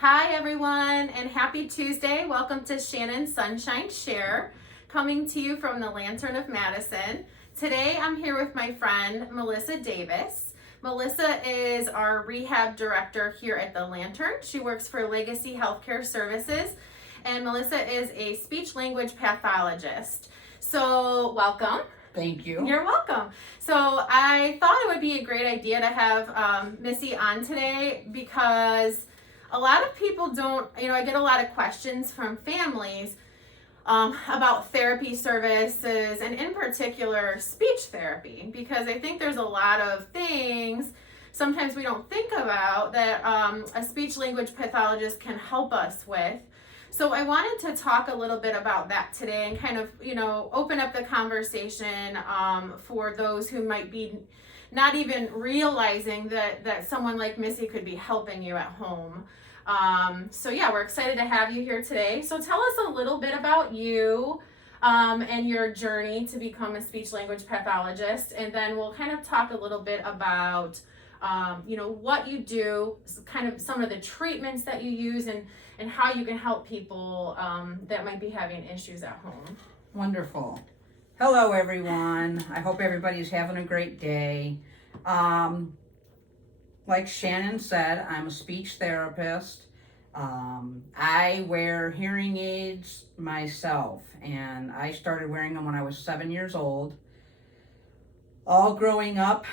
Hi everyone, and happy Tuesday. Welcome to Shannon's Sunshine Share, coming to you from the Lantern of Madison. Today I'm here with my friend Melissa Davis. Melissa is our rehab director here at the Lantern. She works for Legacy Healthcare Services, and Melissa is a speech language pathologist. So welcome. Thank you. You're welcome. So I thought it would be a great idea to have Missy on today because a lot of people don't, I get a lot of questions from families about therapy services and in particular speech therapy, because I think there's a lot of things sometimes we don't think about that a speech language pathologist can help us with. So I wanted to talk a little bit about that today and kind of, open up the conversation for those who might be not even realizing that someone like Missy could be helping you at home. We're excited to have you here today. So tell us a little bit about you and your journey to become a speech language pathologist, and then we'll kind of talk a little bit about what you do, kind of some of the treatments that you use, and how you can help people that might be having issues at home. Wonderful. Hello, everyone. I hope everybody's having a great day. Like Shannon said, I'm a speech therapist. I wear hearing aids myself, and I started wearing them when I was 7 years old. All growing up,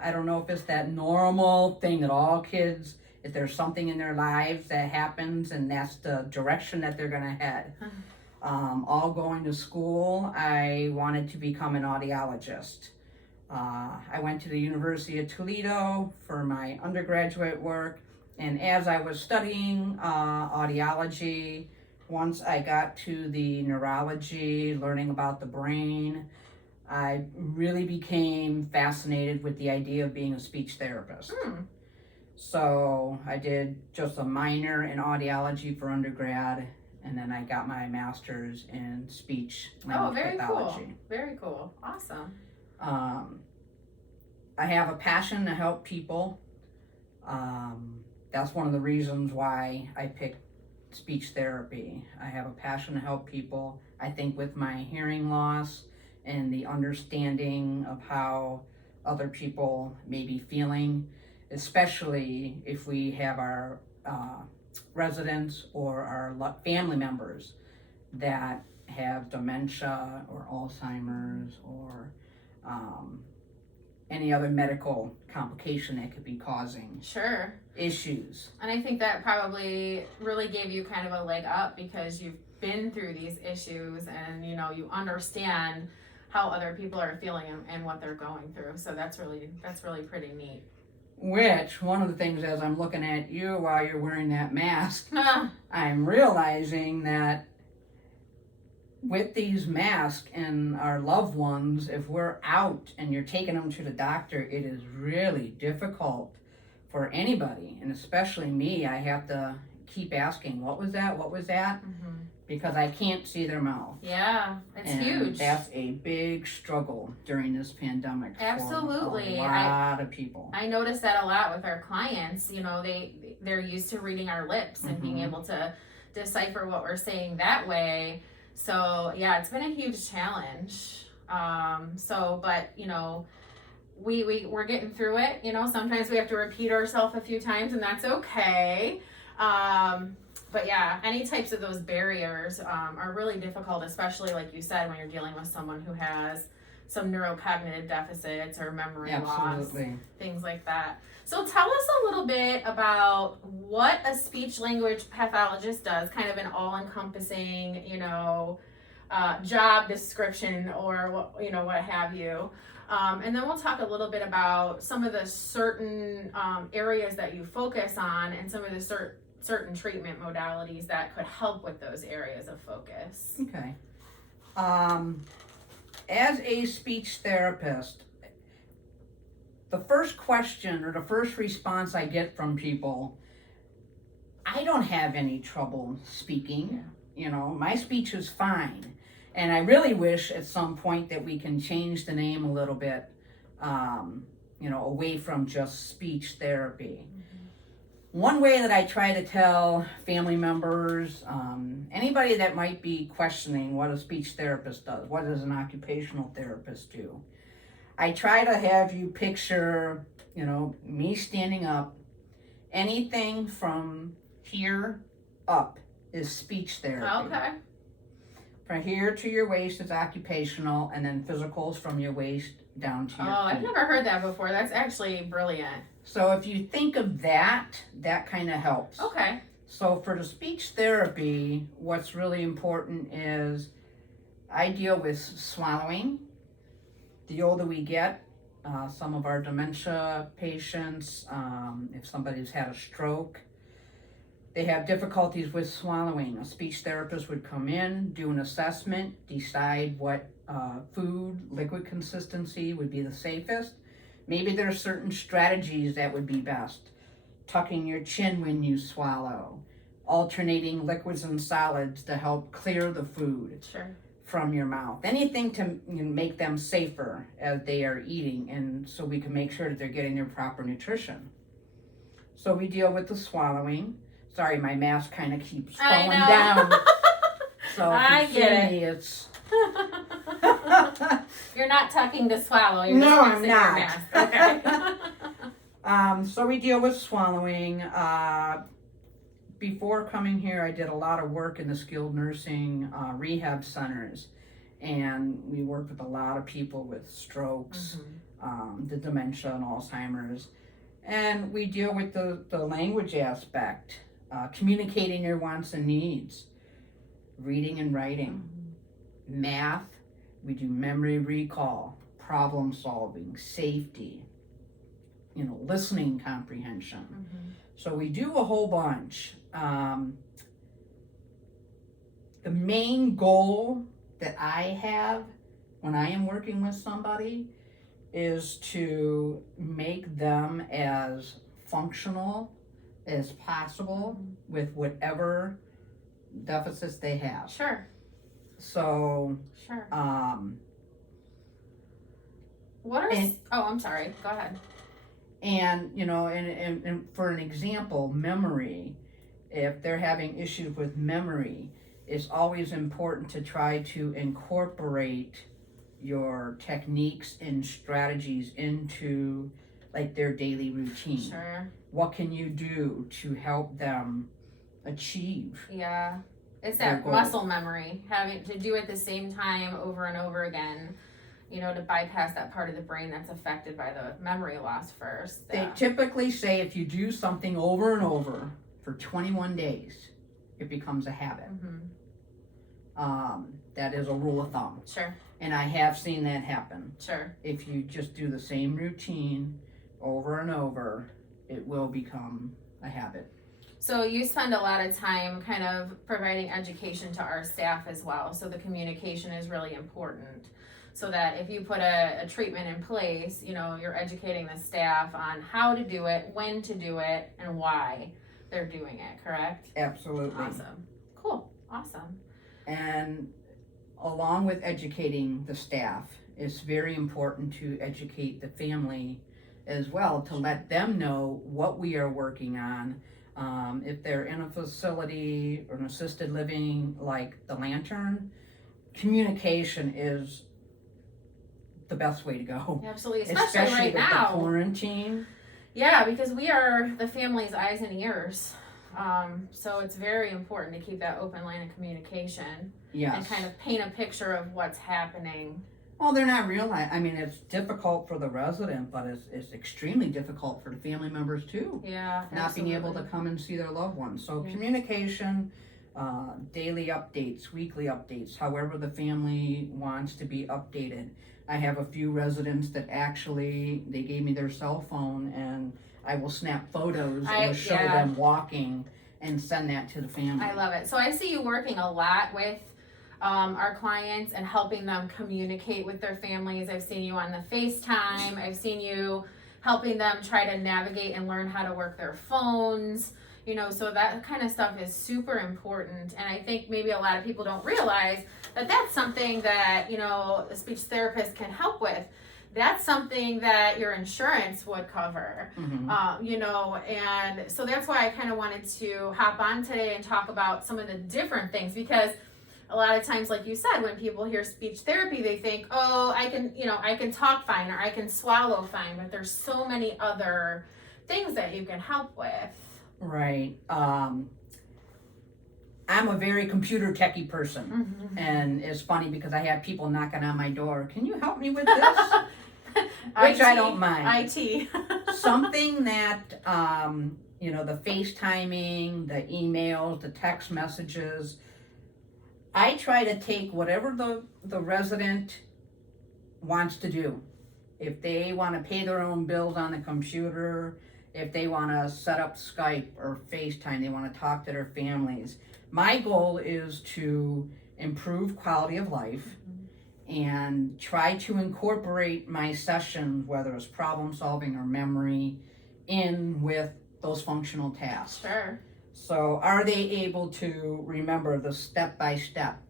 I don't know if it's that normal thing that all kids, if there's something in their lives that happens and that's the direction that they're going to head. All going to school, I wanted to become an audiologist. I went to the University of Toledo for my undergraduate work, and as I was studying audiology, once I got to the neurology, learning about the brain, I really became fascinated with the idea of being a speech therapist. So I did just a minor in audiology for undergrad, and then I got my master's in speech language pathology. Cool. Very cool. Awesome. I have a passion to help people. That's one of the reasons why I picked speech therapy. I have a passion to help people. I think with my hearing loss and the understanding of how other people may be feeling, especially if we have our residents or our family members that have dementia or Alzheimer's or any other medical complication that could be causing issues. And I think that probably really gave you kind of a leg up because you've been through these issues and you understand how other people are feeling and what they're going through. So that's really pretty neat. Which, one of the things as I'm looking at you while you're wearing that mask, I'm realizing that with these masks and our loved ones, if we're out and you're taking them to the doctor, it is really difficult for anybody, and especially me. I have to keep asking, what was that? Because I can't see their mouth. Yeah, it's huge. That's a big struggle during this pandemic. Absolutely. For a lot of people. I notice that a lot with our clients. They're used to reading our lips and being able to decipher what we're saying that way. So yeah, it's been a huge challenge. We're getting through it. Sometimes we have to repeat ourselves a few times, and that's okay. But yeah, any types of those barriers are really difficult, especially like you said, when you're dealing with someone who has some neurocognitive deficits or memory loss, things like that. So tell us a little bit about what a speech language pathologist does, kind of an all-encompassing, job description or what have you. And then we'll talk a little bit about some of the certain areas that you focus on and some of the certain treatment modalities that could help with those areas of focus. Okay. As a speech therapist, the first question or the first response I get from people, I don't have any trouble speaking. My speech is fine. And I really wish at some point that we can change the name a little bit, away from just speech therapy. One way that I try to tell family members, anybody that might be questioning what a speech therapist does, what does an occupational therapist do? I try to have you picture, me standing up. Anything from here up is speech therapy. Okay. From here to your waist is occupational, and then physicals from your waist down to your feet. I've never heard that before. That's actually brilliant. So if you think of that kind of helps. Okay. So for the speech therapy, what's really important is I deal with swallowing. The older we get, some of our dementia patients, if somebody's had a stroke, they have difficulties with swallowing. A speech therapist would come in, do an assessment, decide what food, liquid consistency would be the safest. Maybe there are certain strategies that would be best. Tucking your chin when you swallow, alternating liquids and solids to help clear the food from your mouth. Anything to make them safer as they are eating, and so we can make sure that they're getting their proper nutrition. So we deal with the swallowing. Sorry, my mask kind of keeps falling down. So I get it. It's You're not tucking to swallow. You're no, just I'm fixing your not. mask. Okay. So we deal with swallowing. Before coming here, I did a lot of work in the skilled nursing rehab centers, and we worked with a lot of people with strokes, the dementia and Alzheimer's, and we deal with the language aspect, communicating your wants and needs, reading and writing, math. We do memory recall, problem solving, safety, listening comprehension. So we do a whole bunch. The main goal that I have when I am working with somebody is to make them as functional as possible with whatever deficits they have. Sure. So, what are? I'm sorry. Go ahead. And and for an example, memory. If they're having issues with memory, it's always important to try to incorporate your techniques and strategies into like their daily routine. Sure. What can you do to help them achieve? Yeah. It's that muscle memory, having to do it the same time over and over again, to bypass that part of the brain that's affected by the memory loss first. They typically say if you do something over and over for 21 days, it becomes a habit. That is a rule of thumb. Sure. And I have seen that happen. Sure. If you just do the same routine over and over, it will become a habit. So you spend a lot of time kind of providing education to our staff as well. So the communication is really important. So that if you put a treatment in place, you're educating the staff on how to do it, when to do it, and why they're doing it, correct? Absolutely. Awesome. Cool. Awesome. And along with educating the staff, it's very important to educate the family as well, to let them know what we are working on. If they're in a facility or an assisted living like the Lantern, communication is the best way to go. Absolutely, especially right with now. The quarantine. Yeah, because we are the family's eyes and ears. So it's very important to keep that open line of communication. Yes. And kind of paint a picture of what's happening. Well, they're not realizing. I mean, it's difficult for the resident, but it's extremely difficult for the family members too. Yeah, not being able to come and see their loved ones. So communication, daily updates, weekly updates, however the family wants to be updated. I have a few residents that actually, they gave me their cell phone and I will snap photos or show them walking and send that to the family. I love it. So I see you working a lot with our clients and helping them communicate with their families. I've seen you on the FaceTime. I've seen you helping them try to navigate and learn how to work their phones. So that kind of stuff is super important. And I think maybe a lot of people don't realize that that's something that, a speech therapist can help with. that's something that your insurance would cover. Mhm. And so that's why I kind of wanted to hop on today and talk about some of the different things, because a lot of times, like you said, when people hear speech therapy, they think, oh, I can talk fine, or I can swallow fine, but there's so many other things that you can help with. Right. I'm a very computer techie person, and it's funny because I have people knocking on my door. Can you help me with this? Which I don't mind. IT. Something that the FaceTiming, the emails, the text messages. I try to take whatever the resident wants to do. If they want to pay their own bills on the computer, if they want to set up Skype or FaceTime, they want to talk to their families. My goal is to improve quality of life and try to incorporate my sessions, whether it's problem solving or memory, in with those functional tasks. Sure. So are they able to remember the step by step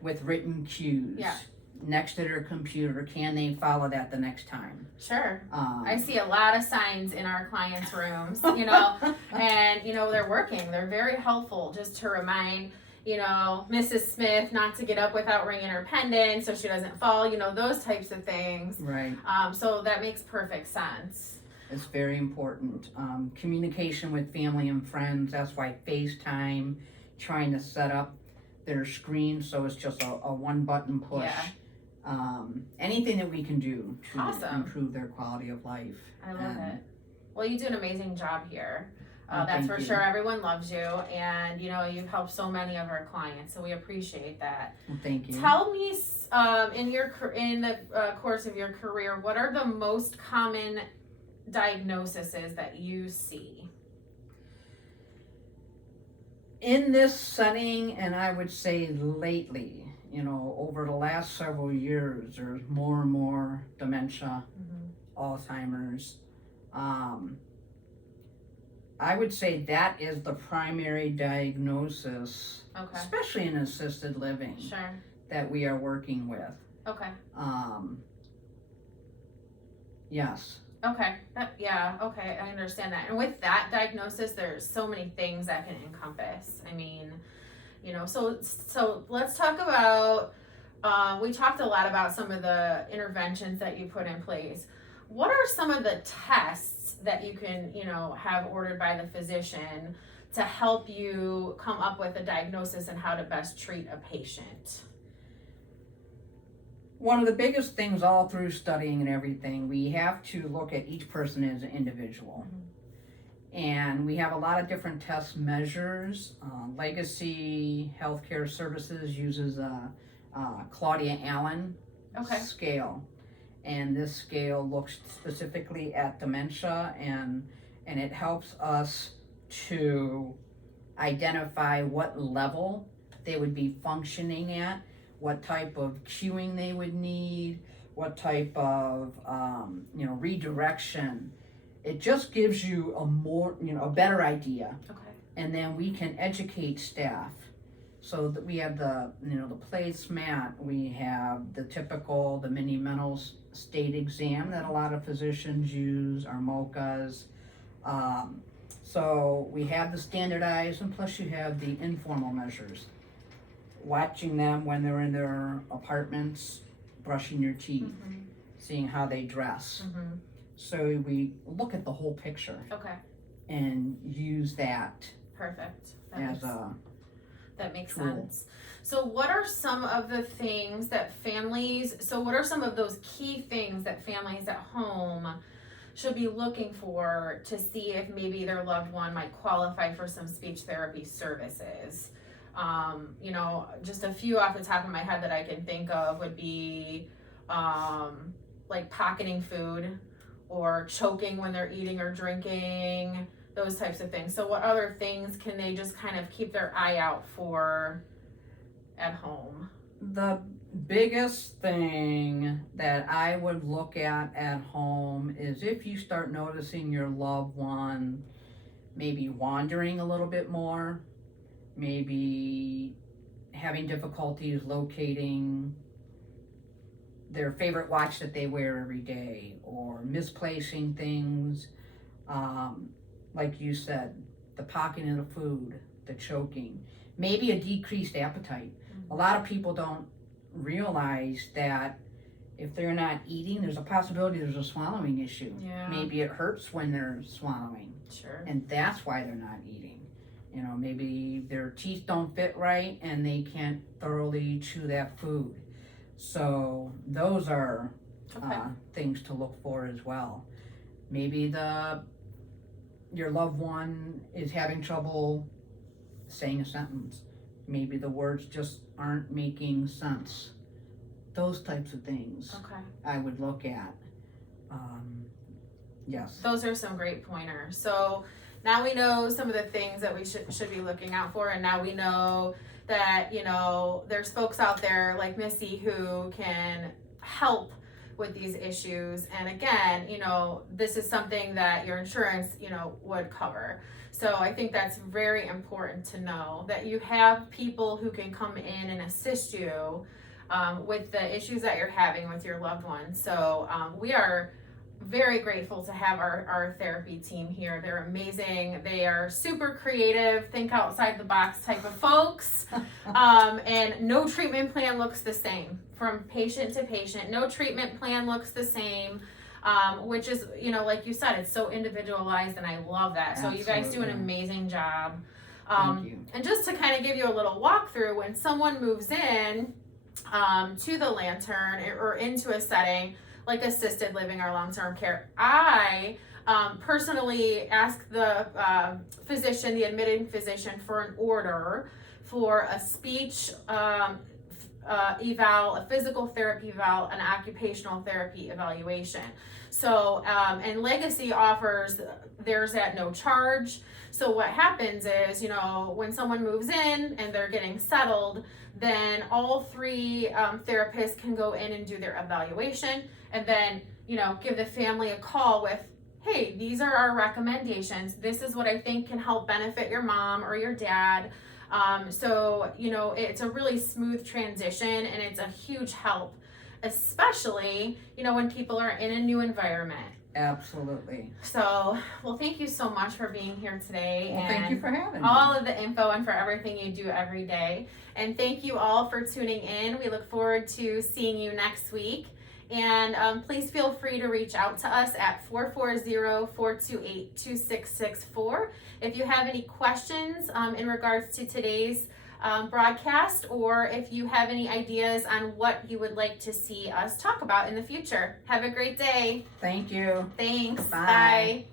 with written cues? Yeah. Next to their computer, can they follow that the next time? Sure. I see a lot of signs in our clients' rooms, and they're working. They're very helpful just to remind, Mrs. Smith not to get up without ringing her pendant so she doesn't fall, those types of things. Right. So that makes perfect sense. It's very important. Communication with family and friends, that's why FaceTime, trying to set up their screen so it's just a one button push. Yeah. Anything that we can do to Awesome. improve their quality of life. I love it. Well, you do an amazing job here. Well, That's thank for you. sure. Everyone loves you, and you've helped so many of our clients, so we appreciate that. Well, thank you. Tell me, in the course of your career, what are the most common diagnoses that you see? In this setting, and I would say lately, over the last several years, there's more and more dementia, Alzheimer's. I would say that is the primary diagnosis, Okay. especially in assisted living, Sure. that we are working with. Okay. Yes. Okay. Okay. I understand that. And with that diagnosis, there's so many things that can encompass. I mean, so let's talk about, we talked a lot about some of the interventions that you put in place. What are some of the tests that you can, have ordered by the physician to help you come up with a diagnosis and how to best treat a patient? One of the biggest things all through studying and everything, we have to look at each person as an individual. And we have a lot of different test measures. Legacy Healthcare Services uses a Claudia Allen scale. And this scale looks specifically at dementia, and it helps us to identify what level they would be functioning at, what type of cueing they would need, what type of redirection. It just gives you a better idea. Okay. And then we can educate staff. So that we have the placemat, we have the mini mental state exam that a lot of physicians use, our MOCAs. So we have the standardized, and plus you have the informal measures. Watching them when they're in their apartments, brushing your teeth, seeing how they dress. So we look at the whole picture. Okay. And use that. Perfect. That makes tool. sense. So what are some of the things that what are some of those key things that families at home should be looking for to see if maybe their loved one might qualify for some speech therapy services? Just a few off the top of my head that I can think of would be like pocketing food or choking when they're eating or drinking, those types of things. So what other things can they just kind of keep their eye out for at home? The biggest thing that I would look at home is if you start noticing your loved one maybe wandering a little bit more, maybe having difficulties locating their favorite watch that they wear every day, or misplacing things, like you said, the pocketing of the food, the choking, maybe a decreased appetite. A lot of people don't realize that if they're not eating, there's a possibility there's a swallowing issue. Yeah. Maybe it hurts when they're swallowing, Sure. and that's why they're not eating. You know, maybe their teeth don't fit right and they can't thoroughly chew that food. So those are things to look for as well. Maybe your loved one is having trouble saying a sentence. Maybe the words just aren't making sense. Those types of things I would look at. Yes. Those are some great pointers. So now we know some of the things that we should be looking out for, and now we know that, you know, there's folks out there like Missy who can help with these issues. And again, you know, this is something that your insurance, you know, would cover. So I think that's very important to know that you have people who can come in and assist you with the issues that you're having with your loved ones. So we are very grateful to have our therapy team here. They're amazing. They are super creative, think outside the box type of folks. And no treatment plan looks the same from patient to patient. No treatment plan looks the same. Which is, you know, like you said, it's so individualized, and I love that. So you guys do an amazing job. Thank you. And just to kind of give you a little walkthrough, when someone moves in to the Lantern or into a setting like assisted living or long-term care, I personally ask the physician, the admitting physician, for an order for a speech eval, a physical therapy eval, an occupational therapy evaluation. So, and Legacy offers theirs at no charge. So what happens is, you know, when someone moves in and they're getting settled, then all three therapists can go in and do their evaluation, and then, you know, give the family a call with, hey, these are our recommendations. This is what I think can help benefit your mom or your dad. So, you know, it's a really smooth transition, and it's a huge help, especially, you know, when people are in a new environment. Absolutely. So, well, thank you so much for being here today. Well, and thank you for having me. all of the info and for everything you do every day. And thank you all for tuning in. We look forward to seeing you next week. And please feel free to reach out to us at 440-428-2664 if you have any questions in regards to today's broadcast, or if you have any ideas on what you would like to see us talk about in the future. Have a great day. Thank you. Thanks. Bye. Bye.